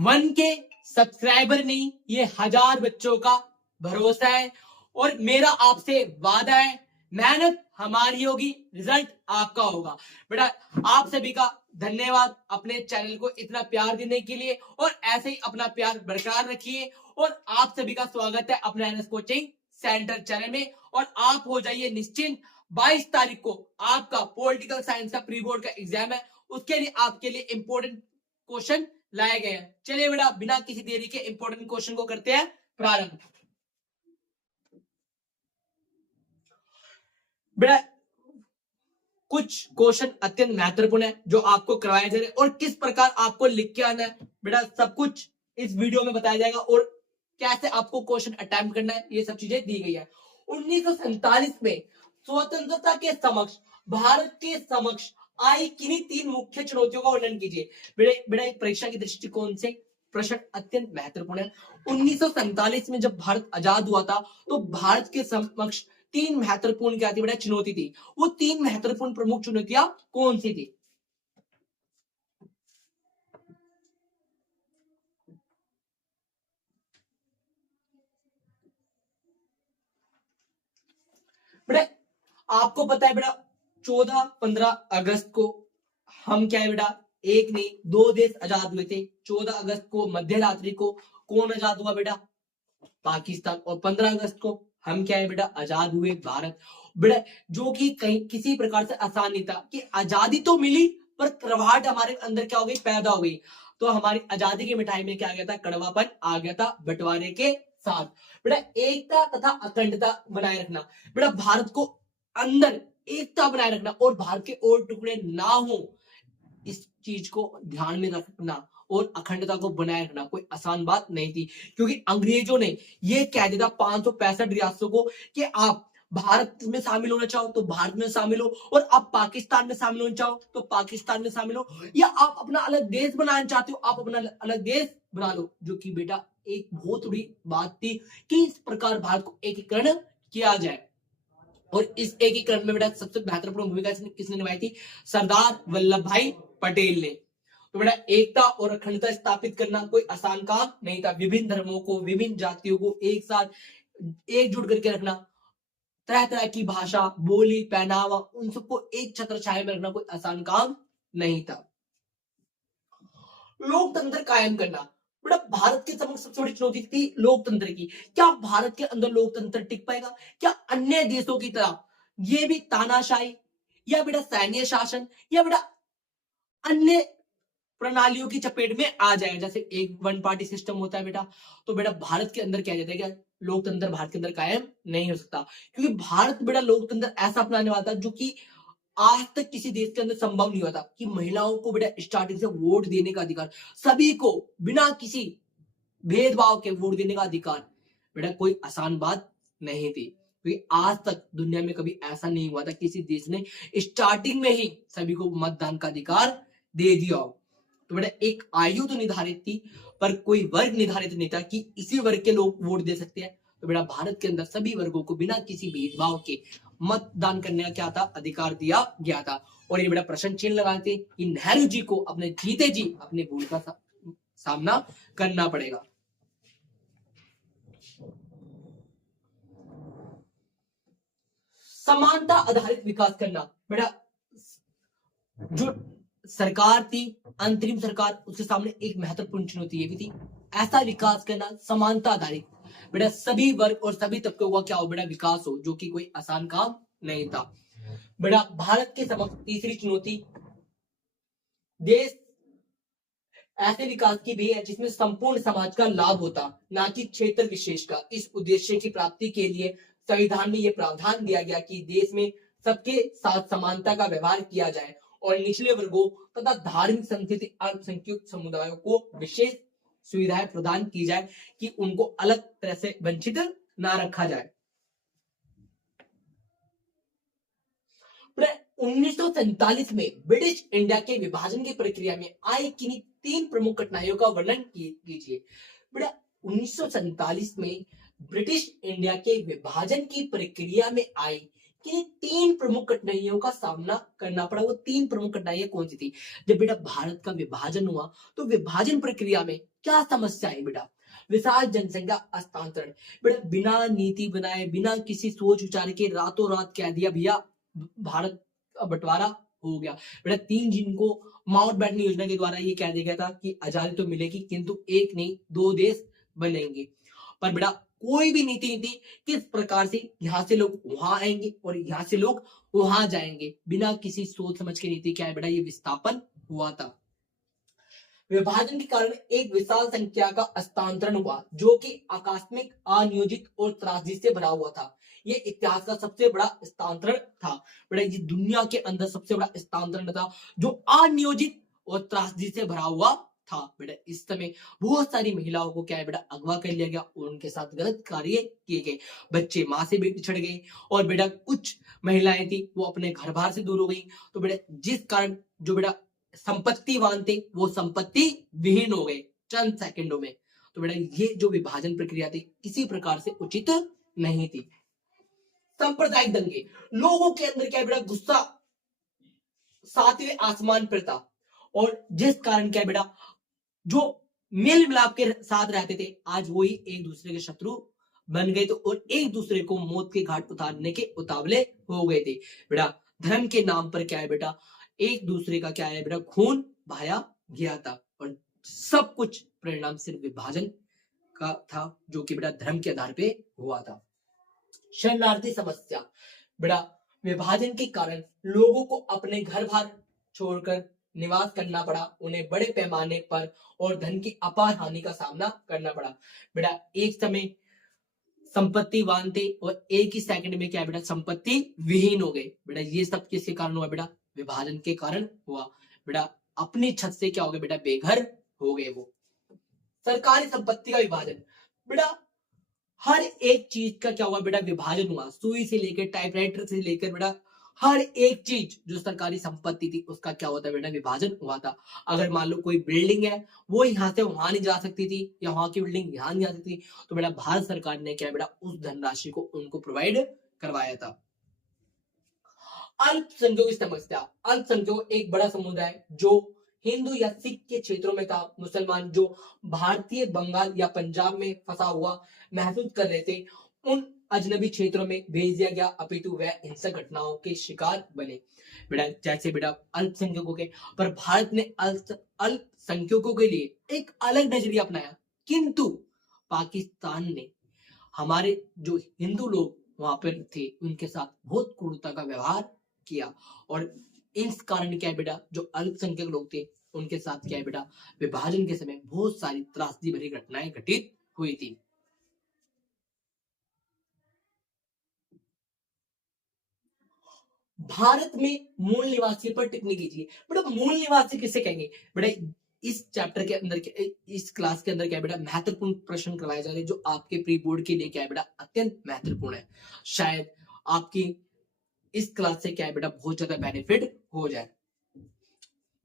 1K subscriber नहीं, ये 1000 बच्चों का भरोसा है और मेरा आपसे वादा है, मेहनत हमारी होगी, रिजल्ट आपका होगा। बेटा आप सभी का धन्यवाद अपने चैनल को इतना प्यार देने के लिए और ऐसे ही अपना प्यार बरकरार रखिए। और आप सभी का स्वागत है अपने एनएस कोचिंग सेंटर चैनल में और आप हो जाइए निश्चिंत। 22 तारीख को आपका पॉलिटिकल साइंस का प्री बोर्ड का एग्जाम है, उसके लिए आपके लिए इंपॉर्टेंट क्वेश्चन लाए गए हैं। चलिए बेटा बिना किसी देरी के इंपॉर्टेंट क्वेश्चन को करते हैं प्रारंभ। बेटा कुछ क्वेश्चन अत्यंत महत्वपूर्ण है जो आपको करवाए जा रहे हैं और किस प्रकार आपको लिख के आना है, बेटा सब कुछ इस वीडियो में बताया जाएगा और कैसे आपको क्वेश्चन अटेम्प्ट करना है, ये सब चीजें दी गई है। 1947 में स्वतंत्रता के समक्ष भारत के समक्ष आई किन्हीं 3 मुख्य चुनौतियों का वर्णन कीजिए। बेटा परीक्षा की दृष्टिकोण से प्रश्न अत्यंत महत्वपूर्ण है। 1947 में जब भारत आजाद हुआ था तो भारत के समक्ष 3 महत्वपूर्ण क्या थी बेटा चुनौती थी। वो 3 महत्वपूर्ण प्रमुख चुनौतियां कौन सी थी? बेटा आपको पता है बेटा 14-15 अगस्त को हम क्या है बेटा एक नहीं 2 देश आजाद हुए थे। 14 अगस्त को मध्य रात्रि को कौन आजाद हुआ बेटा? पाकिस्तान। और 15 अगस्त को हम क्या है बेटा आजाद हुए भारत। बेटा जो कि कहीं किसी प्रकार से आसान नहीं था कि आजादी तो मिली पर कड़वाहट हमारे अंदर क्या हो गई पैदा हो गई। तो हमारी आजादी की मिठाई में क्या आ गया था कड़वापन आ गया था बंटवारे के साथ। बेटा एकता तथा अखंडता बनाए रखना, बेटा भारत को अंदर एकता बनाए रखना और भारत के और टुकड़े ना हो इस चीज को ध्यान में रखना और अखंडता को बनाए रखना कोई आसान बात नहीं थी। क्योंकि अंग्रेजों ने यह कह दिया था 565 रियासतों को कि आप भारत में शामिल होना चाहो तो भारत में शामिल हो और आप पाकिस्तान में शामिल होना चाहो तो पाकिस्तान में शामिल हो, या आप अपना अलग देश बनाना चाहते हो आप अपना अलग देश बना लो। जो कि बेटा एक बहुत बड़ी बात थी कि इस प्रकार भारत को एकीकरण किया जाए। और इस एकीकरण में बेटा सबसे महत्वपूर्ण भूमिका किसने निभाई थी? सरदार वल्लभ भाई पटेल ने। तो बेटा एकता और अखंडता स्थापित करना कोई आसान काम नहीं था। विभिन्न धर्मों को विभिन्न जातियों को एक साथ एकजुट करके रखना, तरह तरह की भाषा बोली पहनावा उन सबको एक छत्र छाया में रखना कोई आसान काम नहीं था। लोकतंत्र कायम करना, बेटा भारत के समक्ष सबसे बड़ी चुनौती थी लोकतंत्र की। क्या भारत के अंदर लोकतंत्र टिक पाएगा? क्या अन्य देशों की तरह ये भी तानाशाही या बेटा सैन्य शासन या बेटा अन्य प्रणालियों की चपेट में आ जाएगा? जैसे एक वन पार्टी सिस्टम होता है बेटा, तो बेटा भारत के अंदर क्या जाता है क्या लोकतंत्र भारत के अंदर कायम नहीं हो सकता। क्योंकि भारत बेटा लोकतंत्र ऐसा अपनाने वाला था जो कि आज तक किसी देश के अंदर संभव नहीं हुआ था कि महिलाओं को बेटा स्टार्टिंग से वोट देने का अधिकार, सभी को बिना किसी भेदभाव के वोट देने का अधिकार, बेटा कोई आसान बात नहीं थी। क्योंकि आज तक दुनिया में कभी ऐसा नहीं हुआ था किसी देश ने स्टार्टिंग में ही सभी को मतदान का अधिकार दे दिया हो। तो बेटा एक आयु तो निर्धारित थी पर कोई वर्ग निर्धारित नहीं था कि इसी वर्ग के लोग वोट दे सकते हैं। तो बेटा भारत के अंदर सभी वर्गों को बिना किसी भेदभाव के मतदान करने का क्या था अधिकार दिया गया था। और ये बेटा प्रश्न चिन्ह लगाते कि नेहरू जी को अपने जीते जी अपने भूल का सामना करना पड़ेगा। समानता आधारित विकास करना, बेटा जो सरकार थी अंतरिम सरकार उसके सामने एक महत्वपूर्ण चुनौती ये भी थी ऐसा विकास करना समानता आधारित, बेटा सभी वर्ग और सभी तबकों का क्या हो बेटा विकास हो, जो कि कोई आसान काम नहीं था। बेटा भारत के समक्ष तीसरी चुनौती देश ऐसे विकास की भी है जिसमें संपूर्ण समाज का लाभ होता ना कि क्षेत्र विशेष का। इस उद्देश्य की प्राप्ति के लिए संविधान में यह प्रावधान दिया गया कि देश में सबके साथ समानता का व्यवहार किया जाए और निचले वर्गों तथा धार्मिक संस्कृति अल्पसंख्यक समुदायों को विशेष सुविधाएं प्रदान की जाए कि उनको अलग तरह से वंचित ना रखा जाए। 1947 में ब्रिटिश इंडिया के विभाजन की प्रक्रिया में आई किन्हीं 3 प्रमुख घटनाओं का वर्णन कीजिए। बेटा 1947 में ब्रिटिश इंडिया के विभाजन की प्रक्रिया में आई कि 3 प्रमुख कठिनाइयों का सामना करना पड़ा। वो 3 प्रमुख कठिनाइयां कौन सी थी? जब बेटा भारत का विभाजन हुआ तो विभाजन प्रक्रिया में क्या समस्या आई बेटा? विशाल जनसंख्या हस्तांतरण। बेटा बिना नीति बनाए, बिना किसी सोच विचार के रातों रात कह दिया भैया भारत का बंटवारा हो गया। बेटा 3 जून को माउंटबेटन योजना के द्वारा ये कह दिया गया था कि आजादी तो मिलेगी किंतु एक नहीं 2 देश बनेंगे। पर बेटा कोई भी नीति नहीं थी किस प्रकार से यहां से लोग वहां आएंगे और यहां से लोग वहां जाएंगे। बिना किसी सोच समझ के नीति क्या है बेटा ये विस्थापन हुआ था। विभाजन के कारण एक विशाल संख्या का हस्तांतरण हुआ जो कि आकस्मिक, अनियोजित और त्रासदी से भरा हुआ था। ये इतिहास का सबसे बड़ा हस्तांतरण था। बेटा ये दुनिया के अंदर सबसे बड़ा हस्तांतरण था जो अनियोजित और त्रासदी से भरा हुआ था। बेटा इस समय बहुत सारी महिलाओं को क्या है बेटा अगवा कर लिया गया और उनके साथ गलत कार्य किए गए। बच्चे माँ से बिछड़ गए और बेटा कुछ महिलाएं थी वो अपने घर बार से दूर हो गई। तो बेटा जिस कारण जो बेटा संपत्तिवान थे वो संपत्ति विहीन हो गए चंद सेकंडों में। तो बेटा ये जो विभाजन प्रक्रिया थी किसी प्रकार से उचित नहीं थी। सांप्रदायिक दंगे, लोगों के अंदर क्या बेटा गुस्सा सातवें आसमान पर था और जिस कारण क्या बेटा जो मेल मिलाप के साथ रहते थे आज वही एक दूसरे के शत्रु बन गए थे और एक दूसरे को मौत के घाट उतारने के उतावले हो गए थे। बेटा धर्म के नाम पर क्या है बेटा एक दूसरे का क्या है बेटा खून बहाया गया था और सब कुछ परिणाम सिर्फ विभाजन का था जो कि बेटा धर्म के आधार पे हुआ था। शरणार्थी समस्या, बेटा विभाजन के कारण लोगों को अपने घर बार छोड़कर निवास करना पड़ा। उन्हें बड़े पैमाने पर और धन की अपार हानि का सामना करना पड़ा। बेटा एक समय संपत्तिवान थे और एक ही सेकंड में क्या बेटा संपत्ति विहीन हो गए। बेटा ये सब किसके कारण हुआ बेटा विभाजन के कारण हुआ। बेटा अपनी छत से क्या हो गया बेटा बेघर हो गए वो। सरकारी संपत्ति का विभाजन, बेटा हर एक चीज का क्या हुआ बेटा विभाजन हुआ। सुई से लेकर टाइपराइटर से लेकर बेटा हर एक चीज जो सरकारी संपत्ति थी उसका क्या होता बेटा विभाजन हुआ था। अगर मान लो कोई बिल्डिंग है वो यहाँ से वहां नहीं जा सकती थी या वहां की बिल्डिंग यहाँ नहीं जा सकती तो बेटा भारत सरकार ने क्या बेटा उस धनराशि को उनको प्रोवाइड करवाया था। अल्पसंख्यकों की समस्या, अल्पसंख्यक एक बड़ा समुदाय जो हिंदू या सिख के क्षेत्रों में था। मुसलमान जो भारतीय बंगाल या पंजाब में फंसा हुआ महसूस कर रहे थे उन अजनबी क्षेत्रों में भेज दिया गया अपितु वह हिंसक घटनाओं के शिकार बने। बेटा जैसे बेटा अल्पसंख्यकों के पर भारत ने अल्पसंख्यकों के लिए एक अलग नजरिया अपनाया किंतु पाकिस्तान ने हमारे जो हिंदू लोग वहां पर थे उनके साथ बहुत क्रूरता का व्यवहार किया और इस कारण क्या है बेटा जो अल्पसंख्यक लोग थे उनके साथ क्या है बेटा विभाजन के समय बहुत सारी त्रासदी भरी घटनाएं घटित हुई थी। भारत में मूल निवासी पर टिप्पणी कीजिए। बेटा मूल निवासी किसे कहेंगे बेटा इस चैप्टर के अंदर इस क्लास के अंदर क्या है बेटा महत्वपूर्ण प्रश्न करवाए जा रहे हैं जो आपके प्री बोर्ड के लिए क्या है बेटा अत्यंत महत्वपूर्ण है। शायद आपकी इस क्लास से क्या है बेटा बहुत ज्यादा बेनिफिट हो जाए।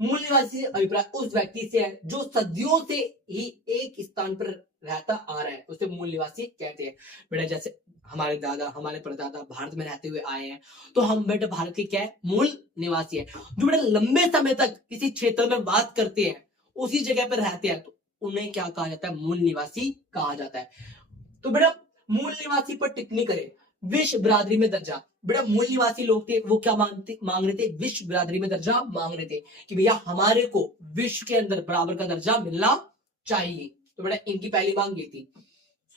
मूल निवासी अभिप्राय उस व्यक्ति से है जो सदियों से ही एक स्थान पर रहता आ रहा है उसे मूल निवासी कहते हैं। बेटा जैसे हमारे दादा हमारे परदादा भारत में रहते हुए आए हैं तो हम बेटा भारत के क्या है मूल निवासी है। जो बेटा लंबे समय तक किसी क्षेत्र में बात करते हैं उसी जगह पर रहते हैं तो उन्हें क्या कहा जाता है मूल निवासी कहा जाता है। तो बेटा मूल निवासी पर टिप्पणी करें। विश्व बिरादरी में दर्जा, बेटा मूल निवासी लोग थे वो क्या मांग रहे थे विश्व बिरादरी में दर्जा मांग रहे थे कि भैया हमारे को विश्व के अंदर बराबर का दर्जा मिलना चाहिए। तो बेटा इनकी पहली मांग ये थी।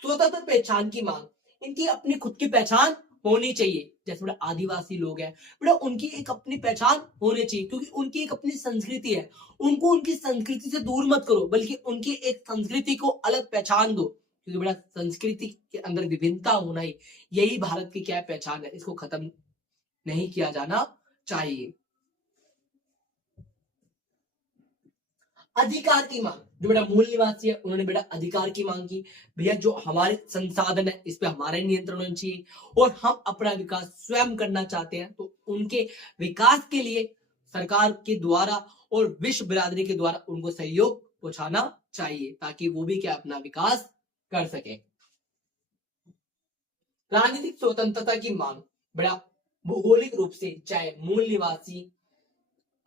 स्वतंत्र पहचान की मांग, इनकी अपनी खुद की पहचान होनी चाहिए। जैसे बेटा आदिवासी लोग हैं बेटा उनकी एक अपनी पहचान होनी चाहिए क्योंकि उनकी एक अपनी संस्कृति है। उनको उनकी संस्कृति से दूर मत करो बल्कि उनकी एक संस्कृति को अलग पहचान दो क्योंकि बेटा संस्कृति के अंदर विभिन्नता होना ही यही भारत की क्या पहचान है। इसको खत्म नहीं किया जाना चाहिए। अधिकार की मांग, जो बेटा मूल निवासी है उन्होंने बेटा अधिकार की मांग की। भैया जो हमारे संसाधन है इस पे हमारे नियंत्रण होना चाहिए और हम अपना विकास स्वयं करना चाहते हैं तो उनके विकास के लिए सरकार के द्वारा और विश्व बिरादरी के द्वारा उनको सहयोग पहुंचाना चाहिए ताकि वो भी क्या अपना विकास कर सके। राजनीतिक स्वतंत्रता की मांग, बेटा भौगोलिक रूप से चाहे मूल निवासी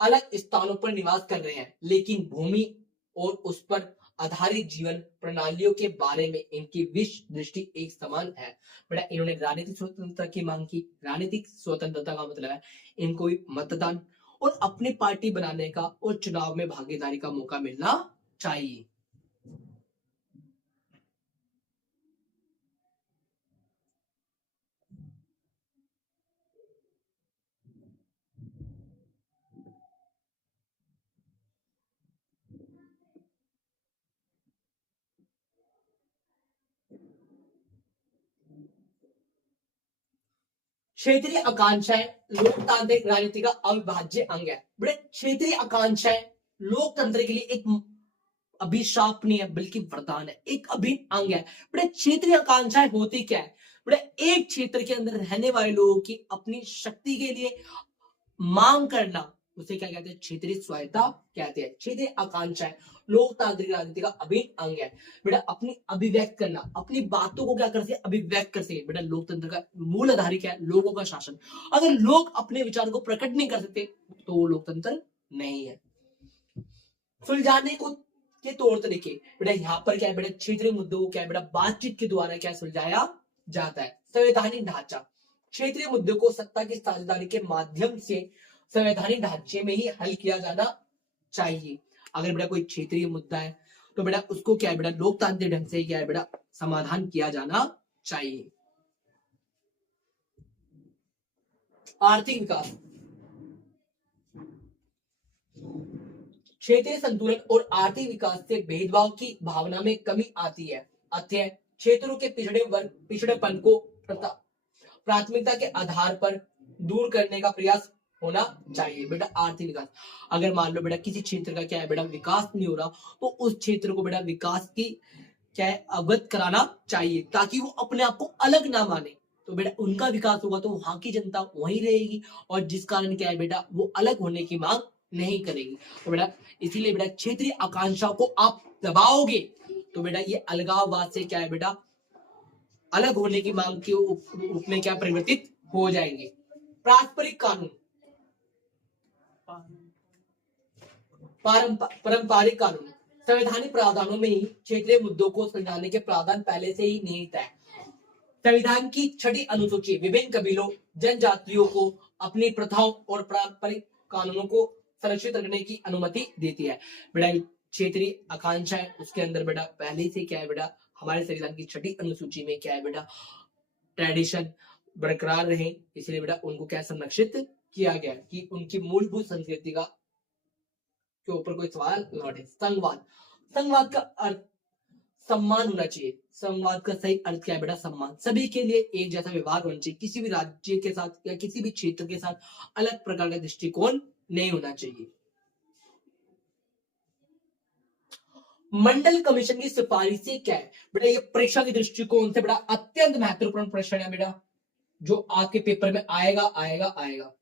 अलग स्थानों पर निवास कर रहे हैं, लेकिन भूमि और उस पर आधारित जीवन प्रणालियों के बारे में इनकी विश्व दृष्टि एक समान है। बेटा इन्होंने राजनीतिक स्वतंत्रता की मांग की। राजनीतिक स्वतंत्रता का मतलब है इनको मतदान और अपनी पार्टी बनाने का और चुनाव में भागीदारी का मौका मिलना चाहिए। क्षेत्रीय आकांक्षाएं लोकतांत्रिक राजनीति का अविभाज्य अंग है। बड़े क्षेत्रीय आकांक्षाएं लोकतंत्र के लिए एक अभिशाप नहीं है बल्कि वरदान है, एक अभिन्न अंग है। बड़े क्षेत्रीय आकांक्षाएं होती क्या है? बड़े एक क्षेत्र के अंदर रहने वाले लोगों की अपनी शक्ति के लिए मांग करना, उसे क्या कहते हैं? क्षेत्रीय स्वायत्ता कहते हैं। क्षेत्रीय आकांक्षाएं लोकतांत्रिक राजनीति का अभिन्न अंग है। बेटा अपनी अभिव्यक्त करना, अपनी बातों को क्या कर सके? अभिव्यक्त कर सके। बेटा लोकतंत्र का मूल आधार क्या है? लोगों का शासन। अगर लोग अपने विचार को प्रकट नहीं कर सकते तो वो लोकतंत्र नहीं है। सुलझाने को के तौर तरीके, बेटा यहाँ पर क्या है? बेटा क्षेत्रीय मुद्दों को क्या है? बेटा बातचीत के द्वारा क्या सुलझाया जाता है। संवैधानिक ढांचा, क्षेत्रीय मुद्दों को सत्ता की साझेदारी के माध्यम से संवैधानिक ढांचे में ही हल किया जाना चाहिए। अगर बेटा कोई क्षेत्रीय मुद्दा है तो बेटा उसको क्या है? बेटा लोकतांत्रिक ढंग से क्या है? बेटा समाधान किया जाना चाहिए। आर्थिक विकास, क्षेत्रीय संतुलन और आर्थिक विकास से भेदभाव की भावना में कमी आती है। अतः क्षेत्रों के पिछड़ेपन को प्राथमिकता के आधार पर दूर करने का प्रयास होना चाहिए। बेटा आर्थिक विकास, अगर मान लो बेटा किसी क्षेत्र का क्या है? बेटा विकास नहीं हो रहा तो उस क्षेत्र को बेटा विकास की क्या है? अवगत कराना चाहिए ताकि वो अपने आप को अलग ना माने। तो बेटा उनका विकास होगा तो वहां की जनता वहीं रहेगी और जिस कारण क्या है? बेटा वो अलग होने की मांग नहीं करेगी। तो बेटा इसीलिए बेटा क्षेत्रीय आकांक्षाओं को आप दबाओगे तो बेटा ये अलगाववाद से क्या है? बेटा अलग होने की मांग के रूप में क्या परिवर्तित हो जाएंगे। पारंपरिक कानून, पारंपरिक कानून, संवैधानिक प्रावधानों में ही क्षेत्रीय मुद्दों को सुलझाने के प्रावधान पहले से ही निहित है। संविधान की 6ठी अनुसूची विभिन्न कबीलों जनजातियों को अपनी प्रथाओं और पारंपरिक कानूनों को संरक्षित रखने की अनुमति देती है। बेटा क्षेत्रीय आकांक्षा है उसके अंदर बेटा पहले से क्या है? बेटा हमारे संविधान की 6ठी अनुसूची में क्या है? बेटा ट्रेडिशन बरकरार रहे, इसलिए बेटा उनको क्या संरक्षित किया गया कि उनकी मूलभूत संस्कृति का के ऊपर कोई सवाल लौटे। संघवाद, संघवाद का अर्थ सम्मान होना चाहिए। संवाद का सही अर्थ क्या है? बेटा सम्मान। सभी के लिए एक जैसा व्यवहार होना चाहिए। किसी भी राज्य के साथ या किसी भी क्षेत्र के साथ अलग प्रकार का दृष्टिकोण नहीं होना चाहिए। मंडल कमीशन की सिफारिशें क्या है? बेटा ये परीक्षा के दृष्टिकोण से बेटा अत्यंत महत्वपूर्ण प्रश्न है बेटा, जो आपके पेपर में आएगा आएगा आएगा।